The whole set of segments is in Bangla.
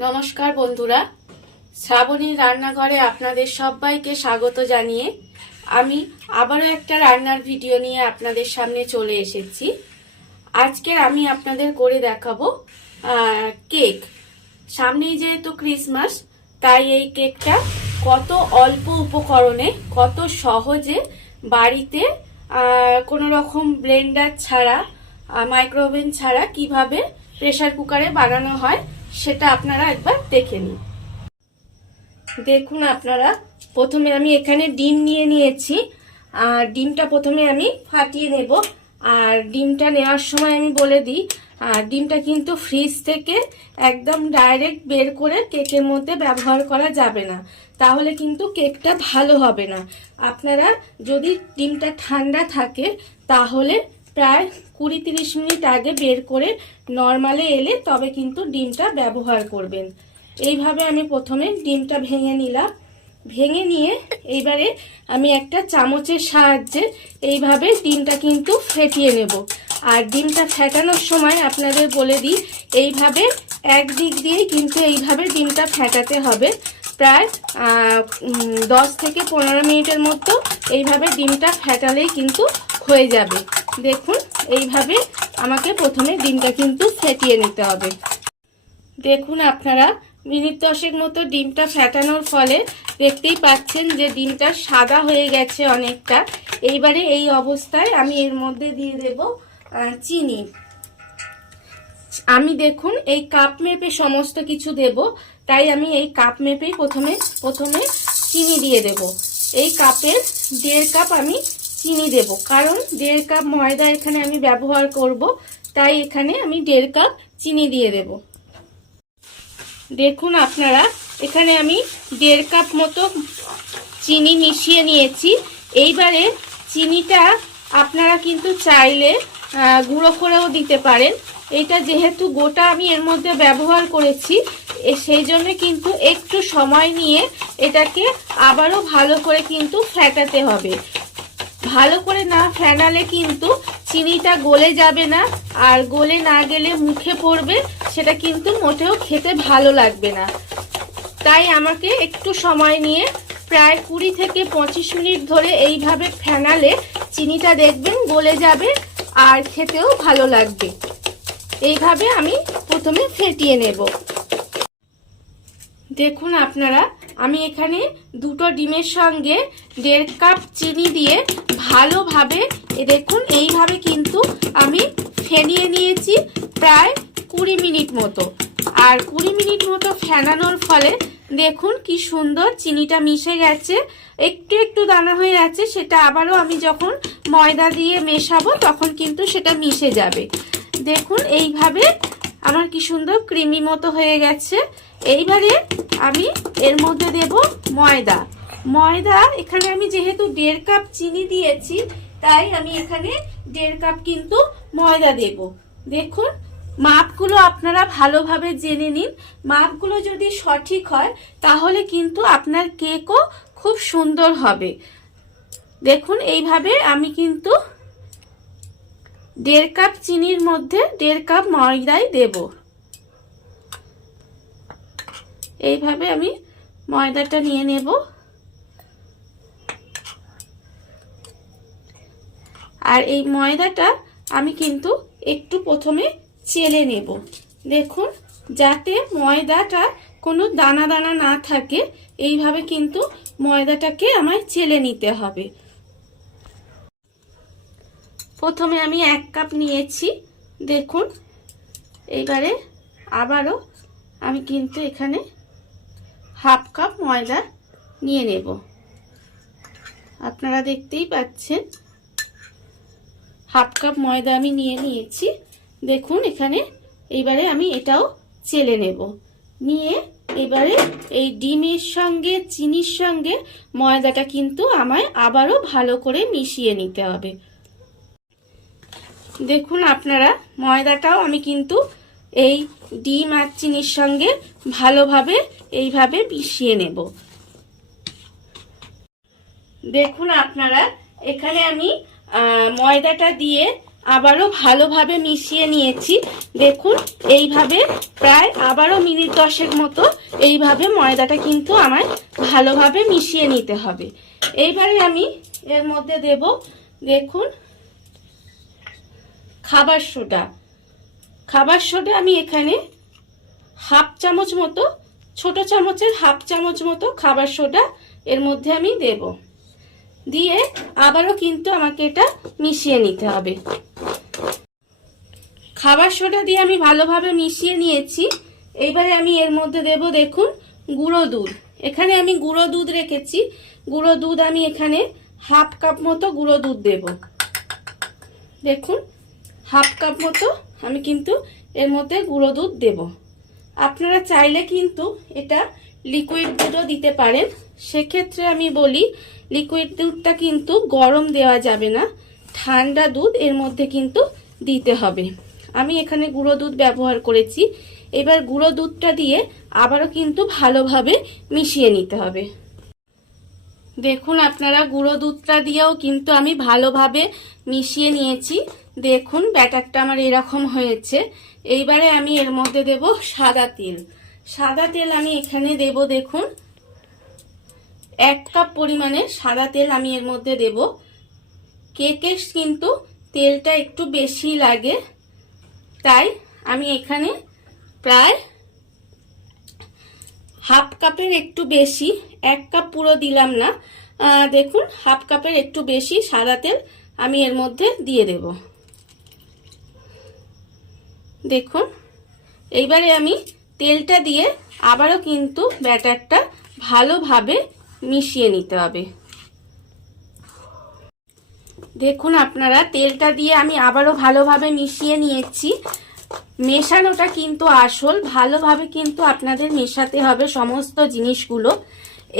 নমস্কার বন্ধুরা। শ্রাবণীর রান্নাঘরে আপনাদের সবাইকে স্বাগত জানিয়ে আমি আবারও একটা রান্নার ভিডিও নিয়ে আপনাদের সামনে চলে এসেছি। আজকের আমি আপনাদের করে দেখাবো কেক। সামনেই যেহেতু ক্রিসমাস, তাই এই কেকটা কত অল্প উপকরণে, কত সহজে বাড়িতে কোনো রকম ব্লেন্ডার ছাড়া মাইক্রোওভেন ছাড়া কীভাবে প্রেশার কুকারে বানানো হয় সেটা আপনারা একবার দেখে নিন। দেখুন আপনারা, প্রথমে আমি এখানে ডিম নিয়ে নিয়েছি। আর ডিমটা প্রথমে আমি ফাটিয়ে নেব। আর ডিমটা নেওয়ার সময় আমি বলে দিই, আর ডিমটা কিন্তু ফ্রিজ থেকে একদম ডাইরেক্ট বের করে কেকের মধ্যে ব্যবহার করা যাবে না। তাহলে কিন্তু কেকটা ভালো হবে না। আপনারা যদি ডিমটা ঠান্ডা থাকে, তাহলে প্রায় কুড়ি তিরিশ মিনিট আগে বের করে নর্মালে এলে তবে কিন্তু ডিমটা ব্যবহার করবেন। এইভাবে আমি প্রথমে ডিমটা ভেঙে নিলাম। ভেঙে নিয়ে এইবারে আমি একটা চামচের সাহায্যে এইভাবে ডিমটা কিন্তু ফেটিয়ে নেব। আর ডিমটা ফেটানোর সময় আপনাদের বলে দিই, এইভাবে এক দিক দিয়েই কিন্তু এইভাবে ডিমটা ফেটাতে হবে। প্রায় দশ থেকে পনেরো মিনিটের মতো এইভাবে ডিমটা ফেটালেই কিন্তু হয়ে যাবে। দেখুন, এইভাবে আমাকে প্রথমে ডিমটা কিন্তু ফেটিয়ে নিতে হবে। দেখুন আপনারা, মিনিট দশেক মতো ডিমটা ফেটানোর ফলে দেখতেই পাচ্ছেন যে ডিমটা সাদা হয়ে গেছে অনেকটা। এইবারে এই অবস্থায় আমি এর মধ্যে দিয়ে দেব চিনি। আমি দেখুন, এই কাপ মেপে সমস্ত কিছু দেব, তাই আমি এই কাপ মেপেই প্রথমে প্রথমে চিনি দিয়ে দেব। এই কাপের দেড় কাপ আমি চিনি দেব। কারণ দেড় কাপ ময়দা এখানে আমি ব্যবহার করব, তাই এখানে আমি দেড় কাপ চিনি দিয়ে দেব। দেখুন আপনারা, এখানে আমি দেড় কাপ মতো চিনি মিশিয়ে নিয়েছি। এইবারে চিনিটা আপনারা কিন্তু চাইলে গুঁড়ো করেও দিতে পারেন। এটা যেহেতু গোটা আমি এর মধ্যে ব্যবহার করেছি সেই জন্য কিন্তু একটু সময় নিয়ে এটাকে আবারও ভালো করে কিন্তু ফ্যাটাতে হবে। ভালো করে না ফেনালে কিন্তু চিনিটা গলে যাবে না, আর গলে না গেলে মুখে পড়বে, সেটা কিন্তু মোটেও খেতে ভালো লাগবে না। তাই আমাকে একটু সময় নিয়ে প্রায় কুড়ি থেকে পঁচিশ মিনিট ধরে এইভাবে ফেনালে চিনিটা দেখবেন গলে যাবে আর খেতেও ভালো লাগবে। এইভাবে আমি প্রথমে ফেটিয়ে নেব। দেখুন আপনারা, আমি এখানে দুটো ডিমের সঙ্গে দেড় কাপ চিনি দিয়ে ভালোভাবে দেখুন, এইভাবে কিন্তু আমি ফেনিয়ে নিয়েছি প্রায় কুড়ি মিনিট মতো। আর কুড়ি মিনিট মতো ফেনানোর ফলে দেখুন কি সুন্দর চিনিটা মিশে গেছে, একটু একটু দানা হয়ে আছে, সেটা আবারও আমি যখন ময়দা দিয়ে মেশাবো তখন কিন্তু সেটা মিশে যাবে। দেখুন, এইভাবে আমার কি সুন্দর ক্রিমি মতো হয়ে গেছে। এইবারে আমি এর মধ্যে দেব ময়দা। ময়দা, এখানে আমি যেহেতু দেড় কাপ চিনি দিয়েছি, তাই আমি এখানে দেড় কাপ কিন্তু ময়দা দেব। দেখুন, মাপগুলো আপনারা ভালোভাবে জেনে নিন। মাপগুলো যদি সঠিক হয়, তাহলে কিন্তু আপনার কেকও খুব সুন্দর হবে। দেখুন, এইভাবে আমি কিন্তু দেড় কাপ চিনির মধ্যে দেড় কাপ ময়দাই দেব। এইভাবে আমি ময়দাটা নিয়ে নেব। আর এই ময়দাটা আমি কিন্তু একটু প্রথমে চেলে নেব। দেখুন, যাতে ময়দাটা কোনো দানা দানা না থাকে, এইভাবে কিন্তু ময়দাটাকে আমায় চেলে নিতে হবে। প্রথমে আমি এক কাপ নিয়েছি। দেখুন, এইবারে আবারও আমি কিন্তু এখানে হাফ কাপ ময়দা নিয়ে নেব। আপনারা দেখতেই পাচ্ছেন, হাফ কাপ ময়দা আমি নিয়ে নিয়েছি। দেখুন, এখানে এইবারে আমি এটাও চেলে নেব। নিয়ে এবারে এই ডিমের সঙ্গে, চিনির সঙ্গে ময়দাটা কিন্তু আমায় আবারও ভালো করে মিশিয়ে নিতে হবে। দেখুন আপনারা, ময়দাটাও আমি কিন্তু এই ডিম আর চিনির সঙ্গে ভালোভাবে এইভাবে মিশিয়ে নেব। দেখুন আপনারা, এখানে আমি ময়দাটা দিয়ে আবারও ভালোভাবে মিশিয়ে নিয়েছি। দেখুন, এইভাবে প্রায় আবারও মিনিট দশেক মতো এইভাবে ময়দাটা কিন্তু আমায় ভালোভাবে মিশিয়ে নিতে হবে। এইবারে আমি এর মধ্যে দেব, দেখুন খাবার সোডা। খাবার সোডা আমি এখানে হাফ চামচ মতো, ছোট চামচের হাফ চামচ মতো খাবার সোডা এর মধ্যে আমি দেব। দিয়ে আবারও কিন্তু আমাকে এটা মিশিয়ে নিতে হবে। খাবার সোডা দিয়ে আমি ভালোভাবে মিশিয়ে নিয়েছি। এইবারে আমি এর মধ্যে দেব দেখুন, গুঁড়ো দুধ। এখানে আমি গুঁড়ো দুধ রেখেছি। গুঁড়ো দুধ আমি এখানে হাফ কাপ মতো গুঁড়ো দুধ দেব। দেখুন হাফ কাপ মতো আমি কিন্তু এর মধ্যে গুঁড়ো দুধ দেব। আপনারা চাইলে কিন্তু এটা লিকুইড দুধও দিতে পারেন। সেক্ষেত্রে আমি বলি লিকুইড দুধটা কিন্তু গরম দেওয়া যাবে না। ঠান্ডা দুধ এর মধ্যে কিন্তু দিতে হবে। আমি এখানে গুঁড়ো দুধ ব্যবহার করেছি। এবার গুঁড়ো দুধটা দিয়ে আবারও কিন্তু ভালোভাবে মিশিয়ে নিতে হবে। দেখুন, আপনারা গুঁড়ো দুধটা দিয়েও কিন্তু আমি ভালোভাবে মিশিয়ে নিয়েছি। দেখুন, ব্যাটারটা আমার এরকম হয়েছে। এইবারে আমি এর মধ্যে দেব সাদা তেল। সাদা তেল আমি এখানে দেব, দেখুন। এক কাপ পরিমাণে সাদা তেল আমি এর মধ্যে দেব। কেকে কিন্তু তেলটা একটু বেশি লাগে। তাই আমি এখানে প্রায় হাফ কাপের একটু বেশি, এক কাপ পুরো দিলাম না। দেখুন, হাফ কাপের একটু বেশি সাদা তেল আমি এর মধ্যে দিয়ে দেব। দেখুন, এইবারে আমি তেলটা দিয়ে আবারও কিন্তু ব্যাটারটা ভালোভাবে মিশিয়ে নিতে হবে। দেখুন, আপনারা তেলটা দিয়ে আমি আবারও ভালোভাবে মিশিয়ে নিয়েছি। মেশানোটা কিন্তু আসল, ভালোভাবে কিন্তু আপনাদের মেশাতে হবে সমস্ত জিনিসগুলো।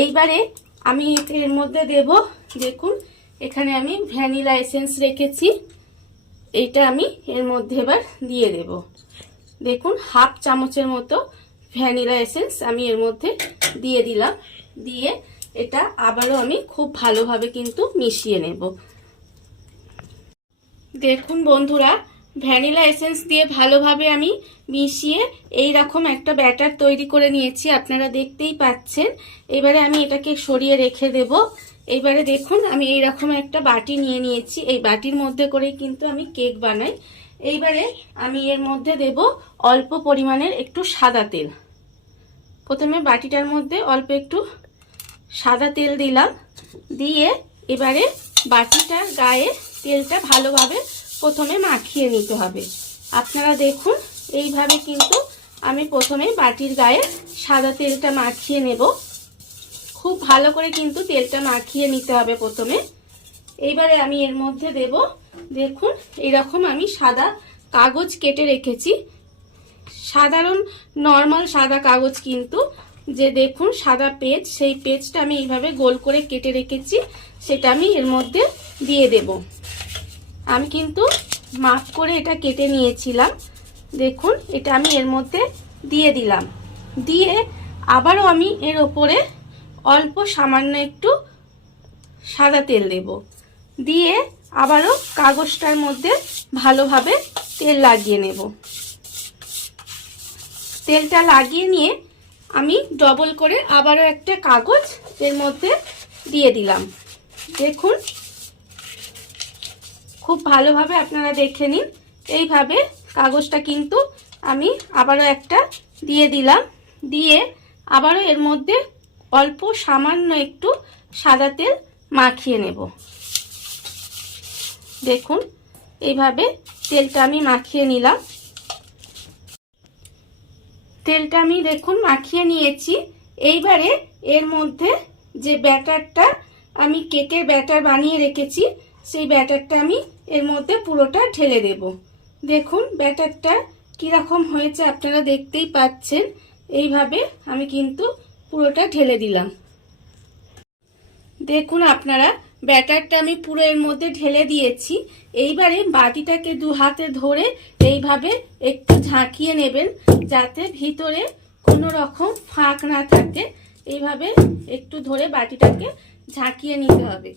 এইবারে আমি এর মধ্যে দেব, দেখুন, এখানে আমি ভ্যানিলা এসেন্স রেখেছি। এইটা আমি এর মধ্যে এবার দিয়ে দেব। দেখুন, হাফ চামচের মতো ভ্যানিলা এসেন্স আমি এর মধ্যে দিয়ে দিলাম। দিয়ে এটা আবারও আমি খুব ভালোভাবে কিন্তু মিশিয়ে নেব। দেখুন বন্ধুরা ভ্যানিলা এসেন্স দিয়ে ভালোভাবে আমি মিশিয়ে এই রকম একটা ব্যাটার তৈরি করে নিয়েছি, আপনারা দেখতেই পাচ্ছেন। এবারে আমি এটাকে সরিয়ে রেখে দেব। এইবারে দেখুন, আমি এই রকম একটা বাটি নিয়ে নিয়েছি। এই বাটির মধ্যে করেই কিন্তু আমি কেক বানাই। এইবারে আমি এর মধ্যে দেব অল্প পরিমাণের একটু সাদা তেল। প্রথমে বাটিটার মধ্যে অল্প একটু সাদা তেল দিলাম। দিয়ে এবারে বাটিটার গায়ে তেলটা ভালোভাবে প্রথমে মাখিয়ে নিতে হবে। আপনারা দেখুন, এইভাবে কিন্তু আমি প্রথমে বাটির গায়ে সাদা তেলটা মাখিয়ে নেব। খুব ভালো করে কিন্তু তেলটা মাখিয়ে নিতে হবে প্রথমে। এইবারে আমি এর মধ্যে দেব, দেখুন, এরকম আমি সাদা কাগজ কেটে রেখেছি। সাধারণ, নর্মাল সাদা কাগজ কিন্তু, যে দেখুন, সাদা পেজ সেই পেজটা আমি এইভাবে গোল করে কেটে রেখেছি, সেটা আমি এর মধ্যে দিয়ে দেব। আমি কিন্তু মাপ করে এটা কেটে নিয়েছিলাম। দেখুন, এটা আমি এর মধ্যে দিয়ে দিলাম। দিয়ে আবারও আমি এর ওপরে অল্প সামান্য একটু সাদা তেল দেব। দিয়ে আবারও কাগজটার মধ্যে ভালোভাবে তেল লাগিয়ে নেব। তেলটা লাগিয়ে নিয়ে আমি ডবল করে আবারও একটা কাগজ এর মধ্যে দিয়ে দিলাম। দেখুন খুব ভালোভাবে আপনারা দেখে নিন। এইভাবে কাগজটা কিন্তু আমি আবারও একটা দিয়ে দিলাম। দিয়ে আবারও এর মধ্যে অল্প সামান্য একটু সাদা তেল মাখিয়ে নেব। দেখুন, এইভাবে তেলটা আমি মাখিয়ে নিলাম। তেলটা আমি দেখুন মাখিয়ে নিয়েছি। এইবারে এর মধ্যে যে ব্যাটারটা আমি কেকের ব্যাটার বানিয়ে রেখেছি, সেই ব্যাটারটা আমি এর মধ্যে পুরোটা ঢেলে দেব। দেখুন, ব্যাটারটা কীরকম হয়েছে আপনারা দেখতেই পাচ্ছেন। এইভাবে আমি কিন্তু পুরোটা ঢেলে দিলাম। দেখুন আপনারা, ব্যাটারটা আমি পুরো এর মধ্যে ঢেলে দিয়েছি। এইবারে বাটিটাকে দু হাতে ধরে এইভাবে একটু ঝাঁকিয়ে নেবেন, যাতে ভিতরে কোনো রকম ফাঁক না থাকে। এইভাবে একটু ধরে বাটিটাকে ঝাঁকিয়ে নিতে হবে।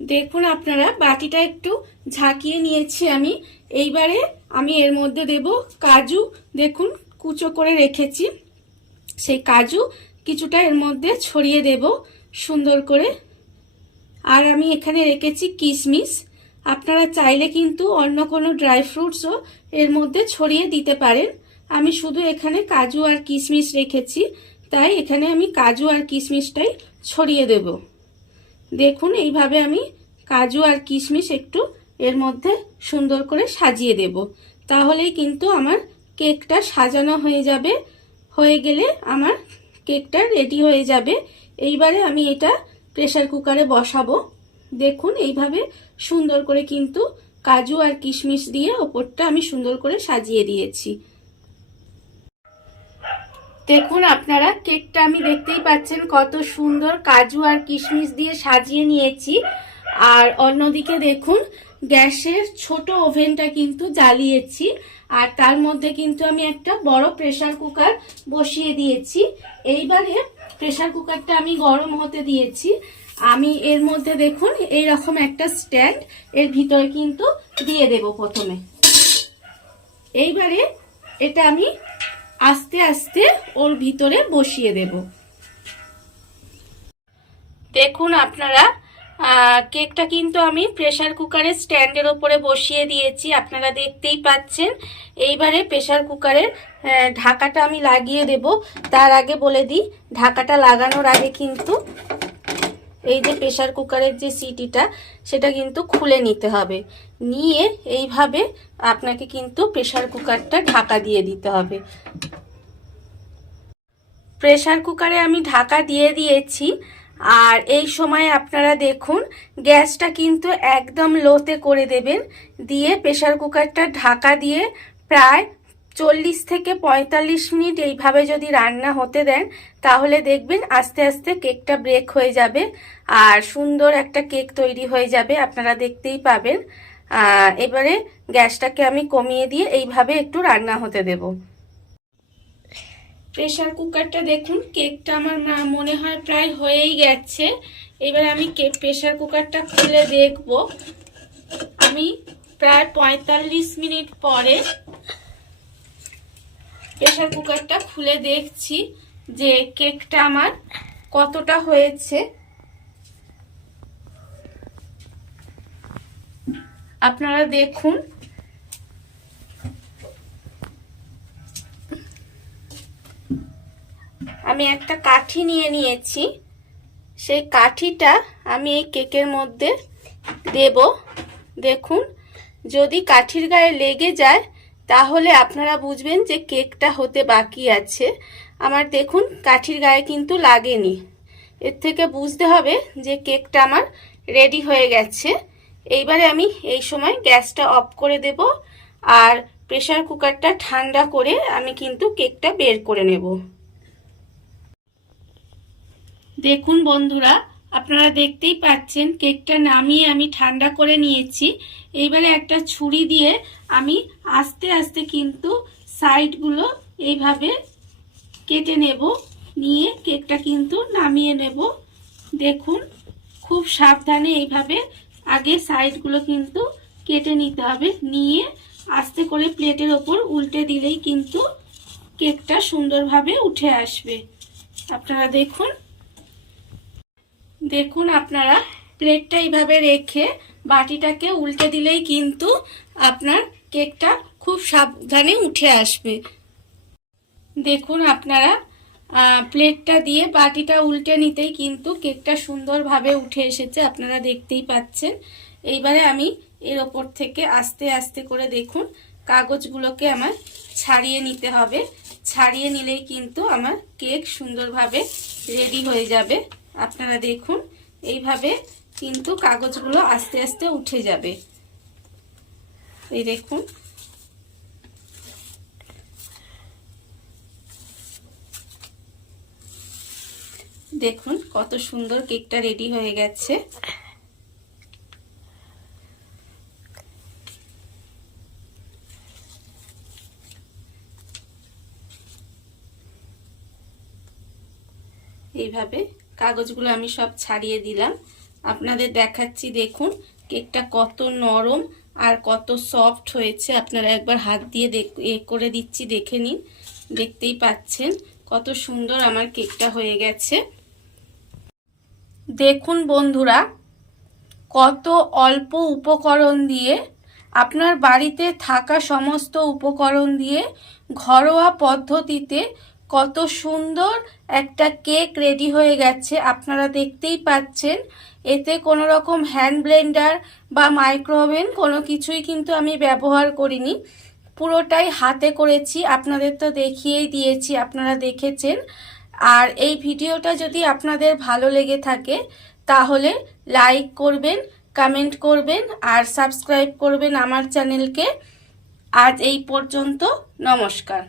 দেখুন আপনারা, বাটিটা একটু ঝাঁকিয়ে নিয়েছি আমি। এইবারে আমি এর মধ্যে দেব কাজু। দেখুন, কুচো করে রেখেছি। সেই কাজু কিছুটা এর মধ্যে ছড়িয়ে দেব সুন্দর করে। আর আমি এখানে রেখেছি কিশমিশ। আপনারা চাইলে কিন্তু অন্য কোনো ড্রাই ফ্রুটসও এর মধ্যে ছড়িয়ে দিতে পারেন। আমি শুধু এখানে কাজু আর কিশমিশ রেখেছি। তাই এখানে আমি কাজু আর কিশমিশটাই ছড়িয়ে দেব। দেখুন, এইভাবে আমি কাজু আর কিশমিশ একটু এর মধ্যে সুন্দর করে সাজিয়ে দেব। তাহলেই কিন্তু আমার কেকটা সাজানো হয়ে যাবে। হয়ে গেলে আমার কেকটা রেডি হয়ে যাবে। এইবারে আমি এটা প্রেসার কুকারে বসাবো। দেখুন, এইভাবে সুন্দর করে কিন্তু কাজু আর কিশমিশ দিয়ে ওপরটা আমি সুন্দর করে সাজিয়ে দিয়েছি। দেখুন আপনারা, কেকটা আমি দেখতেই পাচ্ছেন কত সুন্দর কাজু আর কিশমিশ দিয়ে সাজিয়ে নিয়েছি। আর অন্যদিকে দেখুন, গ্যাসের ছোট ওভেনটা কিন্তু জ্বালিয়েছি। আর তার মধ্যে কিন্তু আমি একটা বড় প্রেশার কুকার বসিয়ে দিয়েছি। এইবারে প্রেশার কুকারটা আমি গরম হতে দিয়েছি। আমি এর মধ্যে দেখুন এই রকম একটা স্ট্যান্ড এর ভিতরে কিন্তু দিয়ে দেব প্রথমে। এইবারে এটা আমি আস্তে আস্তে ওর ভিতরে বসিয়ে দেব। দেখুন আপনারা কেকটা কিন্তু আমি প্রেশার কুকারের স্ট্যান্ডের ওপরে বসিয়ে দিয়েছি, আপনারা দেখতেই পাচ্ছেন। এইবারে প্রেশার কুকারের ঢাকাটা আমি লাগিয়ে দেব। তার আগে বলে দিই, ঢাকাটা লাগানোর আগে কিন্তু এই যে প্রেশার কুকারের যে সিটিটা সেটা কিন্তু খুলে নিতে হবে। নিয়ে এইভাবে আপনাকে কিন্তু প্রেশার কুকারটা ঢাকা দিয়ে দিতে হবে। প্রেশার কুকারে আমি ঢাকা দিয়ে দিয়েছি। আর এই সময় আপনারা দেখুন, গ্যাসটা কিন্তু একদম লোতে করে দেবেন। দিয়ে প্রেশার কুকারটা ঢাকা দিয়ে প্রায় চল্লিশ থেকে পঁয়তাল্লিশ মিনিট এইভাবে যদি রান্না হতে দেন, তাহলে দেখবেন আস্তে আস্তে কেকটা ব্রেক হয়ে যাবে আর সুন্দর একটা কেক তৈরি হয়ে যাবে, আপনারা দেখতেই পাবেন। এবারে গ্যাসটাকে আমি কমিয়ে দিয়ে এইভাবে একটু রান্না হতে দেবো। প্রেশার কুকারটা দেখুন, কেকটা আমার মনে হয় প্রায় হয়েই গেছে। এবার আমি কেক প্রেসার কুকারটা খুলে দেখব। আমি প্রায় পঁয়তাল্লিশ মিনিট পরে প্রেসার কুকারটা খুলে দেখছি যে কেকটা আমার কতটা হয়েছে। আপনারা দেখুন। আমি একটা কাঠি নিয়ে নিয়েছি। সেই কাঠিটা আমি এই কেকের মধ্যে দেব। দেখুন, যদি কাঠির গায়ে লেগে যায় তাহলে আপনারা বুঝবেন যে কেকটা হতে বাকি আছে। আমার দেখুন, কাঠির গায়ে কিন্তু লাগেনি। এর থেকে বুঝতে হবে যে কেকটা আমার রেডি হয়ে গেছে। এইবারে আমি এই সময় গ্যাসটা অফ করে দেব আর প্রেশার কুকারটা ঠান্ডা করে আমি কিন্তু কেকটা বের করে নেব। দেখুন বন্ধুরা আপনারা দেখতেই পাচ্ছেন কেকটা নামিয়ে আমি ঠান্ডা করে নিয়েছি। এইবারে একটা ছুরি দিয়ে আমি আস্তে আস্তে কিন্তু সাইডগুলো এইভাবে কেটে নেব, নিয়ে কেকটা কিন্তু নামিয়ে নেব। দেখুন, খুব সাবধানে এইভাবে আগে সাইডগুলো কিন্তু কেটে নিতে হবে, নিয়ে আস্তে করে প্লেটের ওপর উল্টে দিলেই কিন্তু কেকটা সুন্দরভাবে উঠে আসবে। আপনারা দেখুন দেখুন আপনারা প্লেটটা এইভাবে রেখে বাটিটাকে উল্টে দিলেই কিন্তু আপনার কেকটা খুব সাবধানে উঠে আসবে। দেখুন আপনারা প্লেটটা দিয়ে বাটিটা উল্টে নিতেই কিন্তু কেকটা সুন্দরভাবে উঠে এসেছে, আপনারা দেখতেই পাচ্ছেন। এইবারে আমি এর ওপর থেকে আস্তে আস্তে করে দেখুন, কাগজগুলোকে আমার ছাড়িয়ে নিতে হবে। ছাড়িয়ে নিলেই কিন্তু আমার কেক সুন্দরভাবে রেডি হয়ে যাবে। আপনারা দেখুন, এইভাবে কিন্তু কাগজগুলো আস্তে আস্তে উঠে যাবে। এই দেখুন। দেখুন, কত সুন্দর কেকটা রেডি হয়ে গেছে। এইভাবে কাগজগুলো আমি সব ছাড়িয়ে দিলাম। আপনাদের দেখাচ্ছি, দেখুন, কেকটা কত নরম আর কত সফট হয়েছে। আপনারা একবার হাত দিয়ে এ করে দিচ্ছি, দেখে নিন। দেখতেই পাচ্ছেন কত সুন্দর আমার কেকটা হয়ে গেছে। দেখুন বন্ধুরা, কত অল্প উপকরণ দিয়ে, আপনার বাড়িতে থাকা সমস্ত উপকরণ দিয়ে ঘরোয়া পদ্ধতিতে কত সুন্দর একটা কেক রেডি হয়ে গেছে, আপনারা দেখতেই পাচ্ছেন। এতে কোনো রকম হ্যান্ড ব্লেন্ডার বা মাইক্রোওভেন কোনো কিছুই কিন্তু আমি ব্যবহার করিনি। পুরোটাই হাতে করেছি, আপনাদের তো দেখিয়েই দিয়েছি, আপনারা দেখেছেন। আর এই ভিডিওটা যদি আপনাদের ভালো লেগে থাকে, তাহলে লাইক করবেন, কমেন্ট করবেন, আর সাবস্ক্রাইব করবেন আমার চ্যানেলকে। আজ এই পর্যন্ত, নমস্কার।